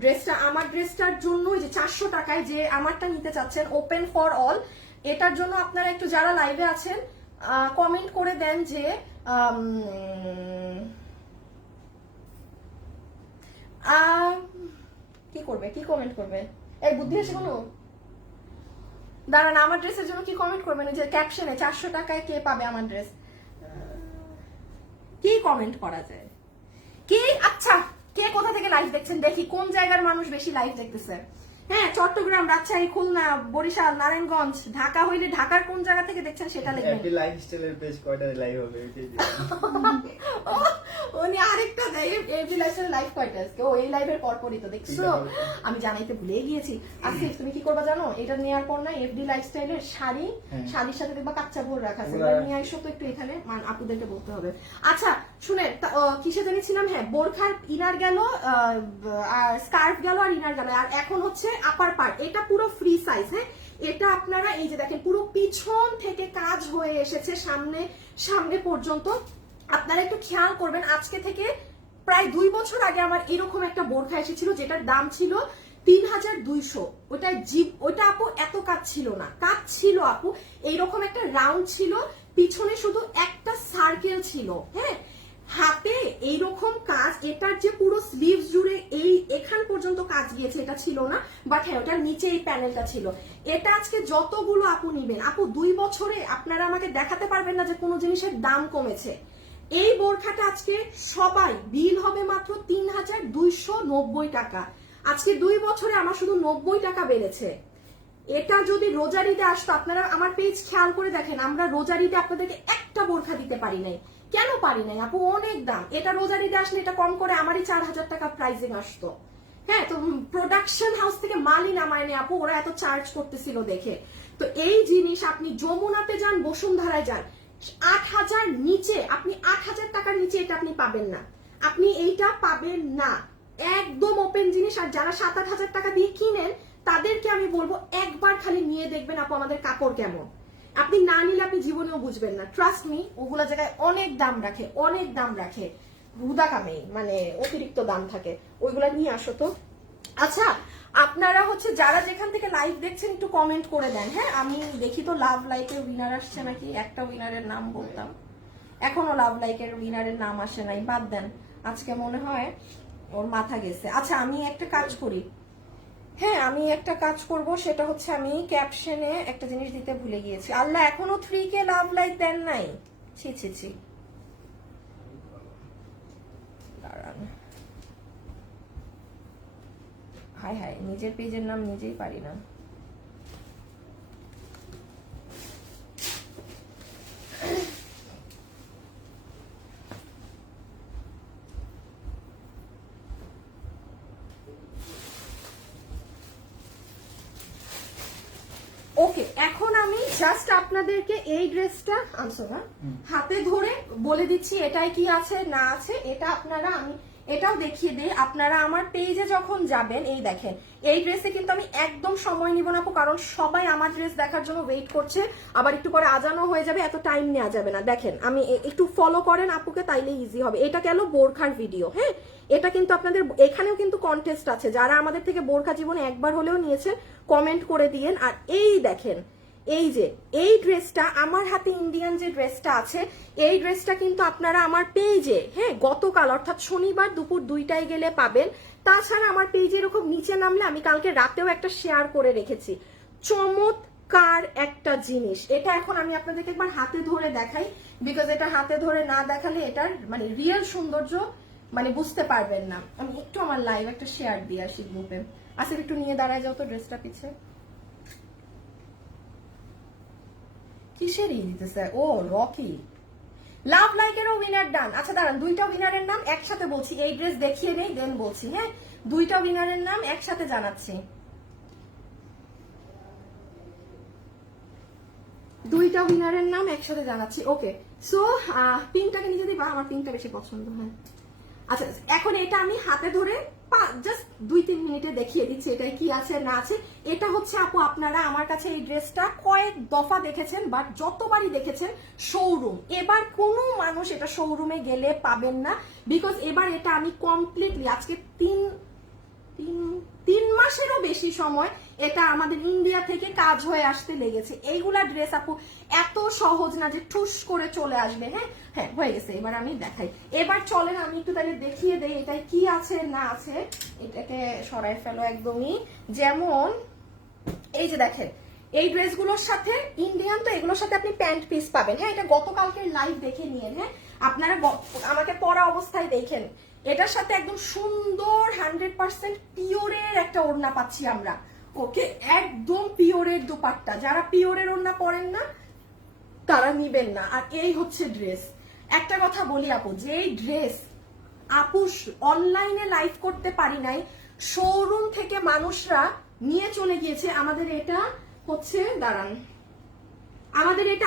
ড্রেসটা আমার ড্রেসটার জন্য যে 400 টাকায় যে আমারটা নিতে চাচ্ছেন ওপেন ফর অল, এটার জন্য আপনারা একটু যারা লাইভে আছেন কমেন্ট করে দেন যে কি করবে, কি কমেন্ট করবে? এই বুদ্ধি আছে কোনো? দাঁড়ান, আমার ড্রেসের জন্য কি কমেন্ট করবেন? যে ক্যাপশনে 400 টাকায় কে পাবে আমার ড্রেস, কি কমেন্ট করা যায়? কি আচ্ছা, কে কোথা থেকে লাইভ দেখছেন দেখি, কোন জায়গার মানুষ বেশি লাইভ দেখতেছে? হ্যাঁ, চট্টগ্রাম, রাজশাহী, খুলনা, বরিশাল, নারায়ণগঞ্জ, ঢাকা হইলে ঢাকার কোন জায়গা থেকে দেখছেন সেটা লিখবেন। হ্যাপি লাইফস্টাইলের পেজ কয়টা লাইভ হবে? উনি আরেকটা দেয়, এভি লাইফস্টাইল লাইভ কয়টা আজকে? ও এই লাইভের পরপরই তো দেখছো, আমি জানাইতে ভুলে গিয়েছি। আসিফ তুমি কি করবা জানো? এটা নেওয়ার পর না এফডি লাইফস্টাইলের শাড়ি, শাড়ির সাথে দেখবা কাচ্চা ভোর রাখা আছে, নিয়ে আইসো তো একটু এখানে, আপুদেরকে বলতে হবে। আচ্ছা শুনেন, কিসে জানিয়েছিলাম? হ্যাঁ, বোরখার ইনার গেল, আর স্কার্ফ গেল, আর ইনার গেল, আর এখন হচ্ছে আপার পার্ট। এটা পুরো ফ্রি সাইজ। হ্যাঁ, এটা আপনারা এই যে দেখেন পুরো পিছন থেকে কাজ হয়ে এসেছে সামনে সামনে পর্যন্ত। আপনারা একটু খেয়াল করবেন, আজকে থেকে প্রায় 2 বছর আগে আমার এরকম একটা বোরখা এসেছিল যেটার দাম ছিল 3200। ওটা আপু এত কাজ ছিল না, কাজ ছিল আপু এইরকম একটা রাউন্ড ছিল, পিছনে শুধু একটা সার্কেল ছিল। হ্যাঁ, হাতে এইরকম কাজ, এটার যে পুরো স্লিভস জুড়ে এই এখান পর্যন্ত কাজ গিয়েছে এটা ছিল না, বাট হ্যাঁ ওটার নিচে এই প্যানেলটা ছিল। এটা আজকে যতগুলো আপু নিবেন, আপু 2 বছরে আপনারা আমাকে দেখাতে পারবেন না যে কোনো জিনিসের দাম কমেছে। এই বোরখাটা আজকে সবাই বিল হবে মাত্র 3290 টাকা। আজকে 2 বছরে আমার শুধু 90 টাকা বেড়েছে। এটা যদি রোজারিতে আসতো, আপনারা আমার পেজ খেয়াল করে দেখেন, আমরা রোজারিতে আপনাদেরকে একটা বোরখা দিতে পারি নাই। কেন পারি নাই আপু? অনেক দাম। এটা রোজারিতে আসলে এটা কম করে আমারই 4000 টাকা প্রাইসিং আসতো। হ্যাঁ, তো প্রোডাকশন হাউস থেকে মালই নামায়নি আপু, ওরা এত চার্জ করতেছিল দেখে। তো এই জিনিস আপনি যমুনাতে যান, বসুন্ধরায় যান, 8000 নিচে, আপনি 8000 টাকার নিচে এটা আপনি পাবেন না, আপনি এইটা পাবেন না। একদম ওপেন জিনিস। আর যারা 7-8 হাজার টাকা দিয়ে কিনেন তাদেরকে আমি বলবো একবার খালি নিয়ে দেখবেন আপু আমাদের কাপড় কেমন। আপনি না নিলে আপনি জীবনেও বুঝবেন না, ট্রাস্ট মি। ওগুলা জায়গায় অনেক দাম রাখে, অনেক দাম রাখে, হুদা কামেই, মানে অতিরিক্ত দাম থাকে। ওইগুলা নিয়ে আসো তো। আচ্ছা, আপনারা হচ্ছে যারা যেখান থেকে লাইভ দেখছেন একটু কমেন্ট করে দেন। হ্যাঁ, আমি দেখি তো লাভ লাইকের উইনার আসছে নাকি। একটা উইনারের নাম বলতাম, এখনো লাভ লাইকের উইনারের নাম আসে নাই, বাদ দেন, আজকে মনে হয় ওর মাথা গেছে। আচ্ছা, আমি একটা কাজ করি, হ্যাঁ আমি একটা কাজ করব, সেটা হচ্ছে আমি ক্যাপশনে একটা জিনিস দিতে ভুলে গিয়েছি। আল্লাহ, এখনো 3K লাভ লাইক দেন নাই, ছি ছি ছি। দাঁড়ান, হায় হায়, নিজের পেজের নাম নিজেই পারি না। ওকে, এখন আমি জাস্ট আপনাদেরকে এই ড্রেসটা আনছো না হাতে ধরে বলে দিচ্ছি এটাই কি আছে না আছে। এটা আপনারা, আমি এটাও দেখিয়ে দিই, আপনারা আমার পেজে যখন যাবেন, এই দেখেন এই ড্রেসে কিন্তু আমি একদম সময় নিব না আপু, কারণ সবাই আমার ড্রেস দেখার জন্য ওয়েট করছে, আবার একটু পরে আজানো হয়ে যাবে, এত টাইম নেওয়া যাবে না। দেখেন, আমি একটু ফলো করেন আপুকে, তাইলে ইজি হবে। এটা গেল বোরখার ভিডিও। হ্যাঁ, এটা কিন্তু আপনাদের এখানেও কিন্তু কন্টেস্ট আছে, যারা আমাদের থেকে বোরখা জীবনে একবার হলেও নিয়েছে কমেন্ট করে দিয়েন। আর এই দেখেন, এই যে এই ড্রেসটা আমার হাতে, ইন্ডিয়ান যে ড্রেসটা আছে, এই ড্রেসটা কিন্তু আপনারা আমার পেজে, হ্যাঁ গতকাল অর্থাৎ শনিবার দুপুর 2টায় গেলে পাবেন। তাছাড়া আমার পেজে এরকম নিচে নামলে আমি কালকে রাতেও একটা শেয়ার করে রেখেছি, চমৎকার একটা জিনিস। এটা এখন আমি আপনাদেরকে একবার হাতে ধরে দেখাই, বিকজ এটা হাতে ধরে না দেখালে এটার মানে রিয়েল সৌন্দর্য মানে বুঝতে পারবেন না। আমি একটু আমার লাইভ একটা শেয়ার দিয়ে আসি গ্রুপে। আসিফ একটু নিয়ে দাঁড়ায় যাও তো ড্রেসটা পিছে। কিসের দিতেছে? ও রকি লাভ লাইকেরও উইনার ডান। আচ্ছা দাঁড়ান, 2টা উইনারের নাম একসাথে বলছি, এই ড্রেস দেখিয়ে নেই দেন বলছি। হ্যাঁ, 2টা উইনারের নাম একসাথে জানাচ্ছি, 2টা উইনারের নাম একসাথে জানাচ্ছি। ওকে, সো পিঙ্কটাকে নিচে দিবা, আমার পিঙ্কটা বেশি পছন্দ হয়। আচ্ছা, এখন এটা আমি হাতে ধরে জাস্ট 2-3 মিনিটে দেখিয়ে দিচ্ছি এটাই কি আছে না আছে। এটা হচ্ছে আপু, আপনারা আমার কাছে এই ড্রেসটা কয়েক দফা দেখেছেন, বাট যতবারই দেখেছেন শোরুম, এবার কোনো মানুষ এটা শোরুমে গেলে পাবেন না, বিকজ এবার এটা আমি কমপ্লিটলি আজকে 3 মাসেরও বেশি সময় এটা আমাদের ইন্ডিয়া থেকে কাজ হয়ে আসতে লেগেছে। এইগুলা ড্রেস আপু এত সহজ না যে ঠুস করে চলে আসবে। হ্যাঁ হ্যাঁ হয়ে গেছে, এবার আমি দেখাই। এবার চলেন আমি একটু তাহলে দেখিয়ে দেই এটাই কি আছে না আছে। এটাকে সরাই ফেলো একদমই। যেমন এই যে দেখেন এই ড্রেসগুলোর সাথে ইন্ডিয়ান, তো এগুলোর সাথে আপনি প্যান্ট পিস পাবেন। হ্যাঁ এটা গতকালকের লাইভ দেখে নিয়েন। হ্যাঁ আপনারা আমাকে পরা অবস্থায় দেখেন, এটার সাথে একদম সুন্দর 100% পিওরের একটা ওড়না পাচ্ছি আমরা। ওকে, একদম পিওরের দোপাট্টা। যারা পিওরের ওড়না পরেন না তারা নিবেন না। আর এই হচ্ছে ড্রেস। একটা কথা বলি আপু, যেই ড্রেস আপু অনলাইনে লাইভ করতে পারি নাই, শোরুম থেকে মানুষরা নিয়ে চলে গিয়েছে। আমাদের এটা হচ্ছে দাঁড়ান, আমাদের এটা